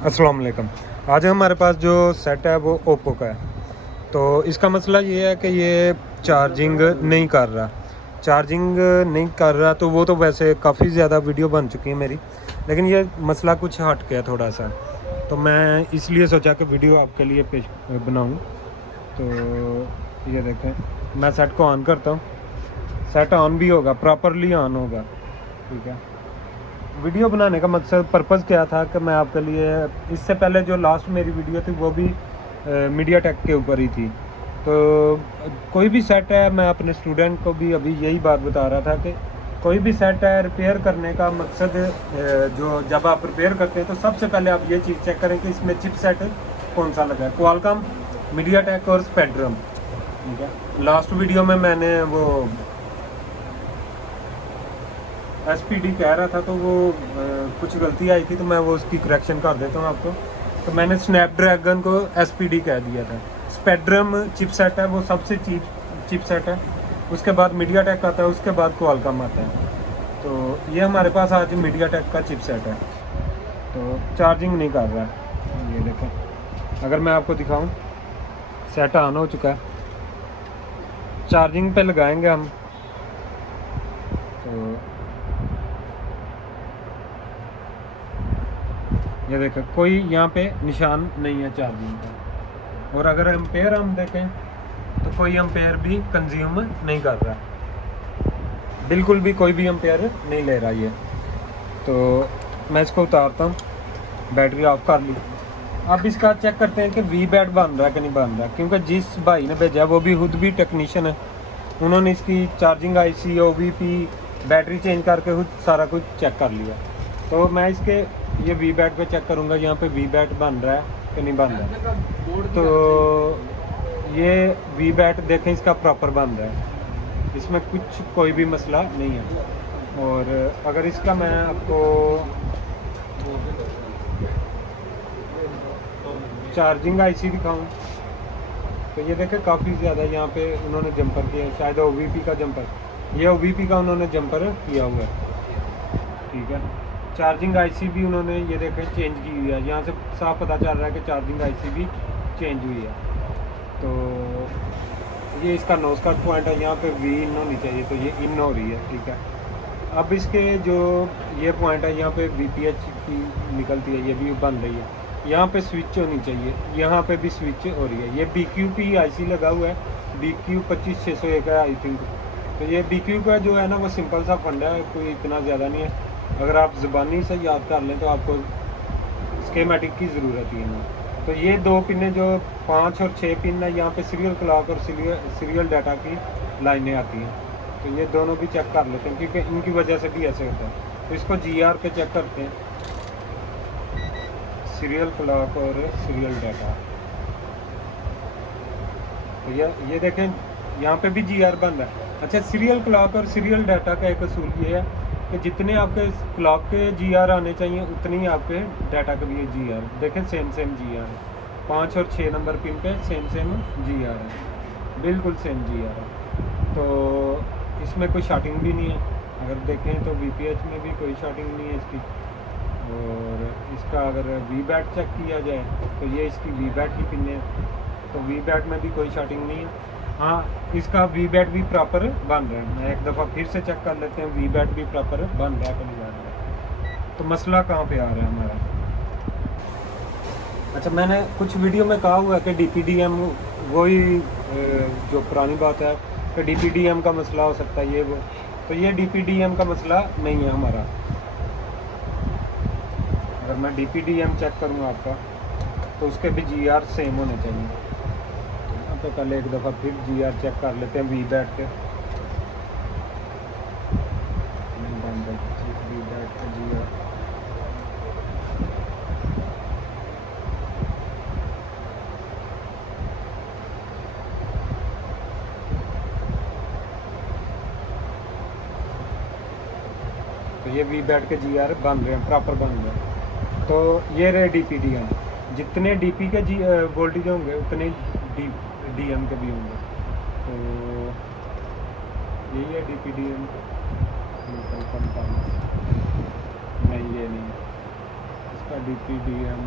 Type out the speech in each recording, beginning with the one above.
अस्सलाम वालेकुम। आज हमारे पास जो सेट है वो ओप्पो का है। तो इसका मसला ये है कि ये चार्जिंग नहीं कर रहा तो वो तो वैसे काफ़ी ज़्यादा वीडियो बन चुकी है मेरी, लेकिन ये मसला कुछ हट गया थोड़ा सा, तो मैं इसलिए सोचा कि वीडियो आपके लिए पेश बनाऊं। तो ये देखें, मैं सेट को ऑन करता हूँ। सेट ऑन भी होगा, प्रॉपरली ऑन होगा, ठीक है। वीडियो बनाने का मकसद पर्पज़ क्या था कि मैं आपके लिए, इससे पहले जो लास्ट मेरी वीडियो थी वो भी मीडिया टेक के ऊपर ही थी। तो कोई भी सेट है, मैं अपने स्टूडेंट को भी अभी यही बात बता रहा था कि कोई भी सेट है रिपेयर करने का मकसद, जो जब आप रिपेयर करते हैं तो सबसे पहले आप ये चीज़ चेक करें कि इसमें चिप सेट कौन सा लगा है, क्वालकॉम, मीडिया टेक और स्पेक्ट्रम, ठीक है। लास्ट वीडियो में मैंने वो SPD कह रहा था, तो वो कुछ गलती आई थी, तो मैं वो उसकी करेक्शन कर देता हूँ आपको। तो मैंने स्नैपड्रैगन को SPD कह दिया था। स्पेक्ट्रम चिपसेट है, वो सबसे चीप चिपसेट है। उसके बाद मीडिया टेक आता है, उसके बाद क्वालकॉम आता है। तो ये हमारे पास आज मीडिया टेक का चिपसेट है। तो चार्जिंग नहीं कर रहा है, ये देखें। अगर मैं आपको दिखाऊँ, सेट ऑन हो चुका है, चार्जिंग पे लगाएंगे हम तो ये देखें, कोई यहाँ पे निशान नहीं है चार्जिंग का। और अगर एम्पेयर हम देखें तो कोई एम्पेयर भी कंज्यूम नहीं कर रहा, बिल्कुल भी कोई भी एम्पेयर नहीं ले रहा ये। तो मैं इसको उतारता हूँ, बैटरी ऑफ कर ली। अब इसका चेक करते हैं कि वी बैट बन रहा है कि नहीं बन रहा, क्योंकि जिस भाई ने भेजा वो भी खुद भी टेक्नीशियन है। उन्होंने इसकी charging IC, OVP, battery change करके खुद सारा कुछ चेक कर लिया। तो मैं इसके ये वी बैट पे चेक करूँगा, यहाँ पे वी बैट बन रहा है कि नहीं बन रहा है। तो ये वी बैट देखें, इसका प्रॉपर बन रहा है, इसमें कुछ कोई भी मसला नहीं है। और अगर इसका मैं आपको चार्जिंग IC दिखाऊं तो ये देखें, काफ़ी ज़्यादा यहाँ पे उन्होंने जंपर किया है, शायद OVP का जंपर, ये OVP का उन्होंने जंपर किया हुआ है, ठीक है। चार्जिंग IC भी उन्होंने ये देखें चेंज की हुई है, यहाँ से साफ पता चल रहा है कि चार्जिंग IC भी चेंज हुई है। तो ये इसका नोज कट पॉइंट है, यहाँ पे V इन होनी चाहिए, तो ये इन हो रही है, ठीक है। अब इसके जो ये पॉइंट है, यहाँ पे VPH की निकलती है, ये भी बन रही है। यहाँ पे स्विच होनी चाहिए, यहाँ पे भी स्विच हो रही है। ये BQP IC लगा हुआ है, BQ 25601 है आई थिंक। तो ये BQ का जो है ना, वो सिंपल सा फंडा है, कोई इतना ज़्यादा नहीं है। अगर आप ज़बानी से याद कर लें तो आपको स्कीमेटिक की ज़रूरत ही नहीं। तो ये दो पिनें जो 5 और 6 पिन है, यहाँ पे सीरियल क्लॉक और सीरियल डाटा की लाइनें आती हैं। तो ये दोनों भी चेक कर लेते हैं, क्योंकि इनकी वजह से भी ऐसे होता है। तो इसको GR पे चेक करते हैं, सीरियल क्लॉक और सीरियल डाटा। तो ये देखें, यहाँ पे भी GR बन रहा है। अच्छा, सीरियल क्लॉक और सीरियल डाटा का एक असूल ये है कि जितने आपके क्लॉक के GR आने चाहिए, उतनी ही आपके डाटा के भी GR देखें, सेम GR है। 5 और 6 नंबर पिन पे सेम GR है, बिल्कुल सेम GR है। तो इसमें कोई शॉर्टिंग भी नहीं है। अगर देखें तो VPH में भी कोई शॉर्टिंग नहीं है इसकी। और इसका अगर वी बैट चेक किया जाए तो ये इसकी वी बैट की पिन है, तो वी बैट में भी कोई शॉर्टिंग नहीं है। हाँ, इसका वी बैट भी प्रॉपर बन रहा है। मैं एक दफ़ा फिर से चेक कर लेते हैं, वी बैट भी प्रॉपर बन रहा है कि नहीं बन रहा है। तो मसला कहाँ पे आ रहा है हमारा। अच्छा, मैंने कुछ वीडियो में कहा हुआ है कि DPDM, वही जो पुरानी बात है कि DPDM का मसला हो सकता है, ये वो। तो ये DPDM का मसला नहीं है हमारा। अगर मैं DPDM चेक करूँ आपका, तो उसके भी GR सेम होने चाहिए। यहाँ पे पहले एक दफ़ा फिर GR चेक कर लेते हैं वी बैट के। वी बैट का GR तो ये वी बैट के GR बन रहे हैं, प्रॉपर बन रहे हैं। तो ये रहे DPDM, जितने DP के वोल्टेज होंगे उतने DM के भी होंगे। तो यही है DPDM। नहीं, ये नहीं है। इसका DPDM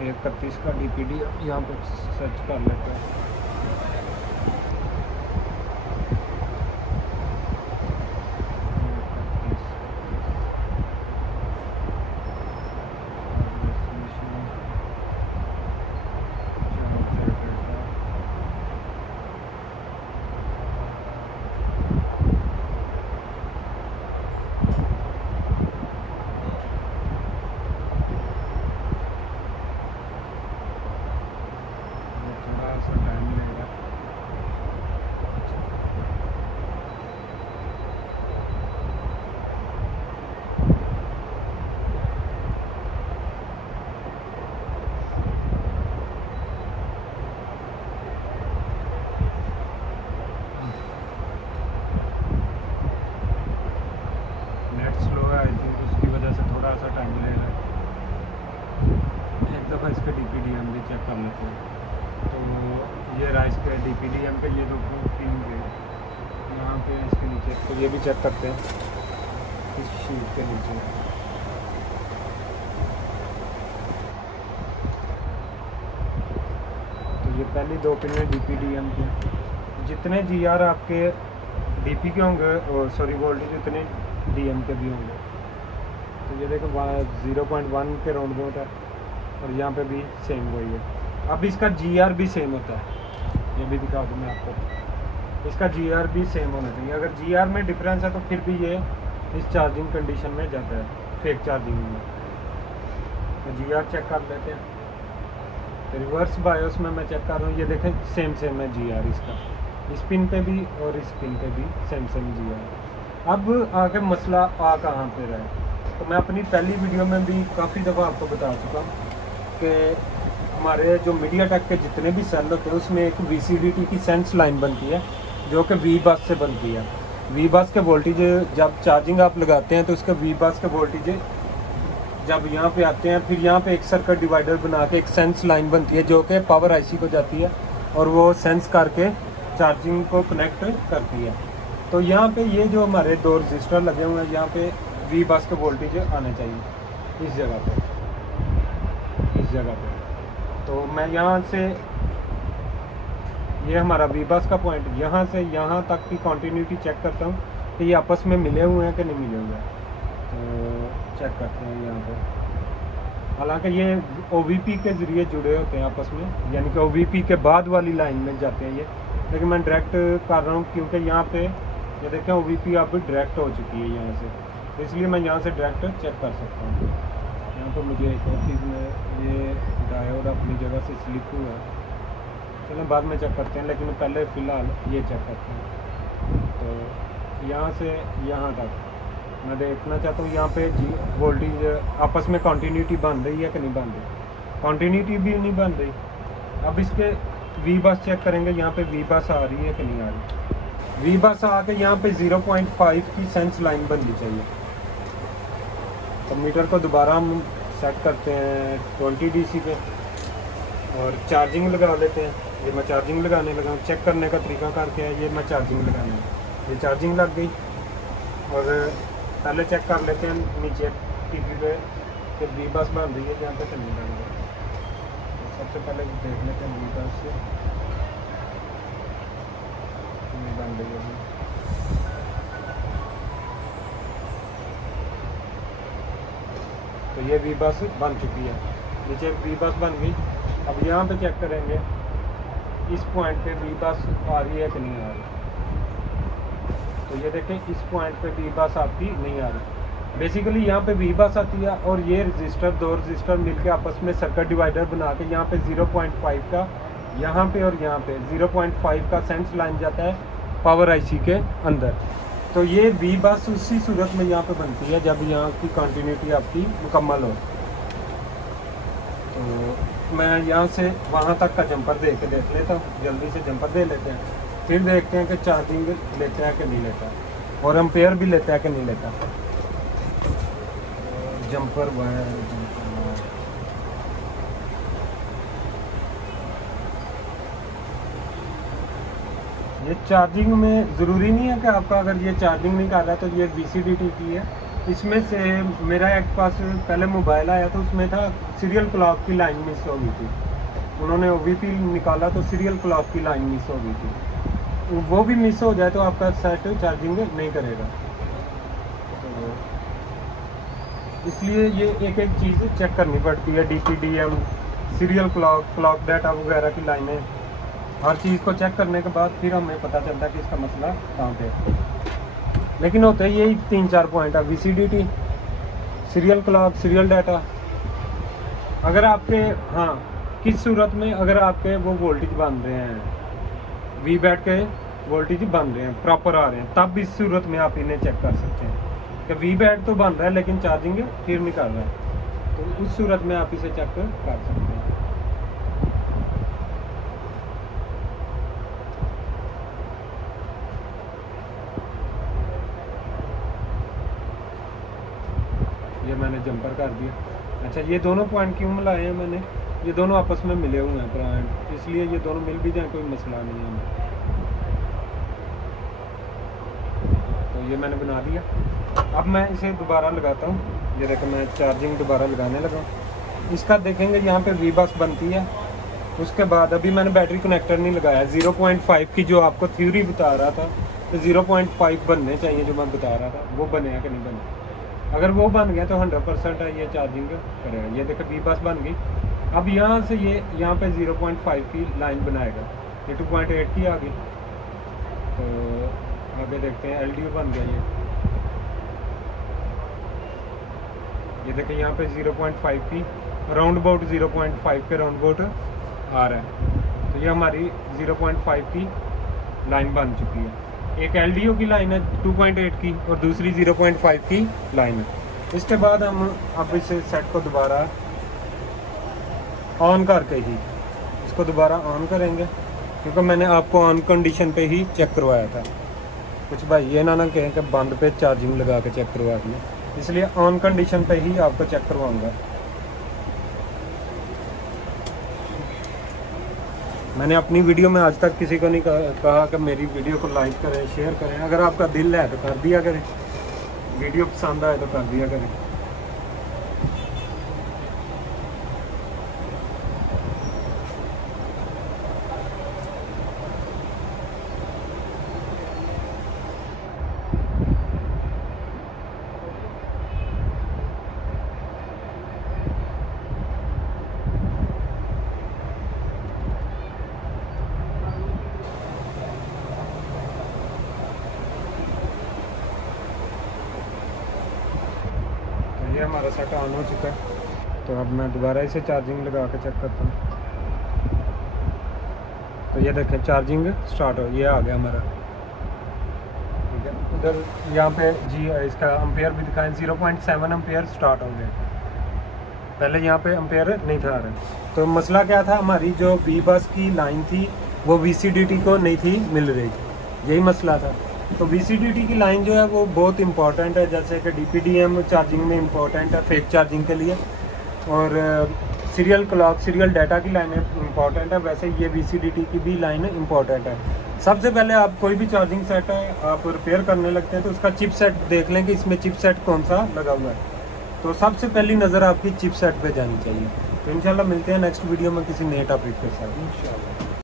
31 का DPDM यहाँ पे सर्च कर लेते हैं। स्लो है आई थिंक, उसकी वजह से थोड़ा सा टाइम ले रहा है। एक दफ़ा इसका DPDM भी चेक कर लेते हैं। तो ये रहा इसके DPDM पे, ये 2.3 पे यहाँ पे इसके नीचे, तो ये भी चेक करते हैं इस शीट के नीचे। तो ये पहली 2 पिन में DPDM के जितने GR आपके DP के होंगे, सॉरी वोल्टेज उतने DM के भी होंगे। तो ये देखो 0.1 के राउंड अबाउट है, और यहाँ पे भी सेम वही है। अब इसका GR भी सेम होता है, ये भी दिखा दूँ मैं आपको। इसका GR भी सेम होना चाहिए। अगर GR में डिफरेंस है तो फिर भी ये इस चार्जिंग कंडीशन में जाता है, फेक चार्जिंग में। तो GR चेक कर लेते हैं। रिवर्स बायोस में मैं चेक कर रहा हूँ, ये देखें सेम है GR इसका, इस पिन पे भी और इस पिन पे भी सेम GR। अब आगे मसला आ कहाँ पे रहा है, तो मैं अपनी पहली वीडियो में भी काफ़ी दफ़ा आपको बता चुका हूँ कि हमारे जो मीडियाटेक के जितने भी सेल होते हैं उसमें एक VCDT की सेंस लाइन बनती है जो कि V बस से बनती है। V बस के वोल्टेज जब चार्जिंग आप लगाते हैं तो उसके V बस के वोल्टेज जब यहाँ पे आते हैं, फिर यहाँ पे एक सर्किट डिवाइडर बना के एक सेंस लाइन बनती है जो कि पावर IC को जाती है और वो सेंस करके चार्जिंग को कनेक्ट करती है। तो यहाँ पे ये जो हमारे 2 रजिस्टर लगे हुए हैं, यहाँ पे V बस के वोल्टेज आने चाहिए इस जगह पे। तो मैं यहाँ से, ये हमारा V बस का पॉइंट, यहाँ से यहाँ तक की कंटिन्यूटी चेक करता हूँ कि ये आपस में मिले हुए हैं कि नहीं मिले हुए हैं। तो चेक करते हैं यहाँ पे। हालांकि ये OVP के ज़रिए जुड़े होते हैं आपस में, यानी कि OVP के बाद वाली लाइन में जाते हैं ये, लेकिन मैं डायरेक्ट कर रहा हूँ क्योंकि यहाँ पे ये देखें OVP अब डायरेक्ट हो चुकी है यहाँ से, तो इसलिए मैं यहाँ से डायरेक्ट चेक कर सकता हूँ। यहाँ पर मुझे एक और चीज़ में ये डायोड अपनी जगह से स्लिप हुआ है, चलो बाद में चेक करते हैं, लेकिन पहले फ़िलहाल ये चेक करते हैं। तो यहाँ से यहाँ तक मैं देखना चाहता हूँ यहाँ पे वोल्टेज आपस में कंटिन्यूटी बन रही है कि नहीं बन रही। कंटिन्यूटी भी नहीं बन रही। अब इसके V बस चेक करेंगे, यहाँ पे V बस आ रही है कि नहीं आ रही। V बस आके यहाँ पे 0.5 की सेंस लाइन बननी चाहिए। तो मीटर को दोबारा हम सेट करते हैं 20 DC पे और चार्जिंग लगा लेते हैं। ये मैं चार्जिंग लगाने लगा हूँ। चेक करने का तरीका करके है, ये मैं चार्जिंग लगाने, ये चार्जिंग लग गई। और पहले चेक कर लेते हैं नीचे टीवी पे कि V बस बन रही है, जहाँ पे चलने लगा। तो सबसे पहले देख लेते हैं V बस से बन रही है। तो ये V बस बन चुकी है, नीचे V बस बन गई। अब यहाँ पे चेक करेंगे इस पॉइंट पे V बस आ रही है कि नहीं आ रही। तो ये देखें इस पॉइंट पे V बस आपकी नहीं आ रही। बेसिकली यहाँ पे V बस आती है और ये रजिस्टर, 2 रजिस्टर मिलके आपस में सर्किट डिवाइडर बना के यहाँ पे 0.5 का, यहाँ पे और यहाँ पे 0.5 का सेंस लाइन जाता है पावर IC के अंदर। तो ये V बस उसी सूरत में यहाँ पे बनती है जब यहाँ की कंटिन्यूटी आपकी मुकम्मल हो। तो मैं यहाँ से वहाँ तक का जंपर दे के देख लेता हूँ, जल्दी से जंपर दे लेते हैं, फिर देखते हैं कि चार्जिंग लेता है कि नहीं लेता, और एम्पेयर भी लेता है कि नहीं लेता। जंपर वायर, ये चार्जिंग में ज़रूरी नहीं है कि आपका अगर ये चार्जिंग नहीं कर रहा तो ये VCDT की है, इसमें से मेरा एक पास पहले मोबाइल आया तो उसमें था सीरियल क्लॉक की लाइन मिस हो गई थी। उन्होंने OVP निकाला तो सीरियल क्लॉक की लाइन मिस हो गई थी। वो भी मिस हो जाए तो आपका सेट चार्जिंग नहीं करेगा। तो इसलिए ये एक एक चीज़ चेक करनी पड़ती है। DPDM, serial clock, clock data वगैरह की लाइनें, हर चीज़ को चेक करने के बाद फिर हमें पता चलता है कि इसका मसला कहाँ पे। लेकिन होते ही यही 3-4 पॉइंट है। VCDT, serial clock, serial data. अगर आपके किस सूरत में अगर आपके वो वोल्टेज बन रहे हैं, VBAT के वोल्टेज बन रहे हैं, प्रॉपर आ रहे हैं, तब इस सूरत में आप इन्हें चेक कर सकते हैं कि VBAT तो बन रहा है लेकिन चार्जिंग फिर नहीं कर रहा है। तो उस सूरत में आप इसे चेक कर सकते हैं। ये मैंने जंपर कर दिया। अच्छा, ये दोनों पॉइंट क्यों मिलाए हैं मैंने? ये दोनों आपस में मिले हुए हैं पॉइंट, इसलिए ये दोनों मिल भी जाए कोई मसला नहीं है हमें। तो ये मैंने बना दिया। अब मैं इसे दोबारा लगाता हूँ। ये देखो मैं चार्जिंग दोबारा लगाने लगा। इसका देखेंगे यहाँ पे VBUS बनती है। उसके बाद अभी मैंने बैटरी कनेक्टर नहीं लगाया। 0.5 की जो आपको थ्योरी बता रहा था, तो 0.5 बनने चाहिए जो मैं बता रहा था, वो बने कि नहीं बने। अगर वो बन गया तो 100% है ये चार्जिंग करेगा। ये देखो VBUS बन गई। अब यहाँ से ये यहाँ पे 0.5 की लाइन बनाएगा। ये 2.8 की आ गई। तो आगे देखते हैं। LDO बन गया ये देखिए यहाँ पे 0.5 की राउंड अबाउट 0.5 के राउंड अबाउट आ रहा है। तो ये हमारी 0.5 की लाइन बन चुकी है। एक LDO की लाइन है 2.8 की और दूसरी 0.5 की लाइन है। इसके बाद हम अब इस सेट को दोबारा ऑन करके ही इसको दोबारा ऑन करेंगे, क्योंकि मैंने आपको ऑन कंडीशन पे ही चेक करवाया था। कुछ भाई ये ना कहें कि बंद पे चार्जिंग लगा के चेक करवा दिए, इसलिए ऑन कंडीशन पे ही आपको चेक करवाऊंगा। मैंने अपनी वीडियो में आज तक किसी को नहीं कहा कि मेरी वीडियो को लाइक करें, शेयर करें। अगर आपका दिल है तो कर दिया करें, वीडियो पसंद आए तो कर दिया करें। ये हमारा सेट ऑन हो चुका है। तो अब मैं दोबारा इसे चार्जिंग लगा के चेक करता हूँ। तो ये देखें चार्जिंग स्टार्ट हो, ये आ गया हमारा। ठीक है, उधर यहाँ पे जी इसका एम्पेयर भी दिखाएं। 0.7 एम्पेयर स्टार्ट हो गया। पहले यहाँ पे एम्पेयर नहीं था आ रहा। तो मसला क्या था, हमारी जो VBUS की लाइन थी वो VCDT को नहीं थी मिल रही, यही मसला था। तो VCDT की लाइन जो है वो बहुत इंपॉर्टेंट है, जैसे कि DPDM चार्जिंग में इंपॉर्टेंट है फेक चार्जिंग के लिए, और सीरियल क्लॉक, सीरियल डाटा की लाइन इंपॉर्टेंट है। वैसे ये VCDT की भी लाइन इंपॉर्टेंट है। सबसे पहले आप कोई भी चार्जिंग सेट है आप रिपेयर करने लगते हैं तो उसका चिप सेट देख लें कि इसमें चिप सेट कौन सा लगा हुआ है। तो सबसे पहली नज़र आपकी चिप सेट पे जानी चाहिए। तो इंशाल्लाह मिलते हैं नेक्स्ट वीडियो में किसी नए टॉपिक के साथ इंशाल्लाह।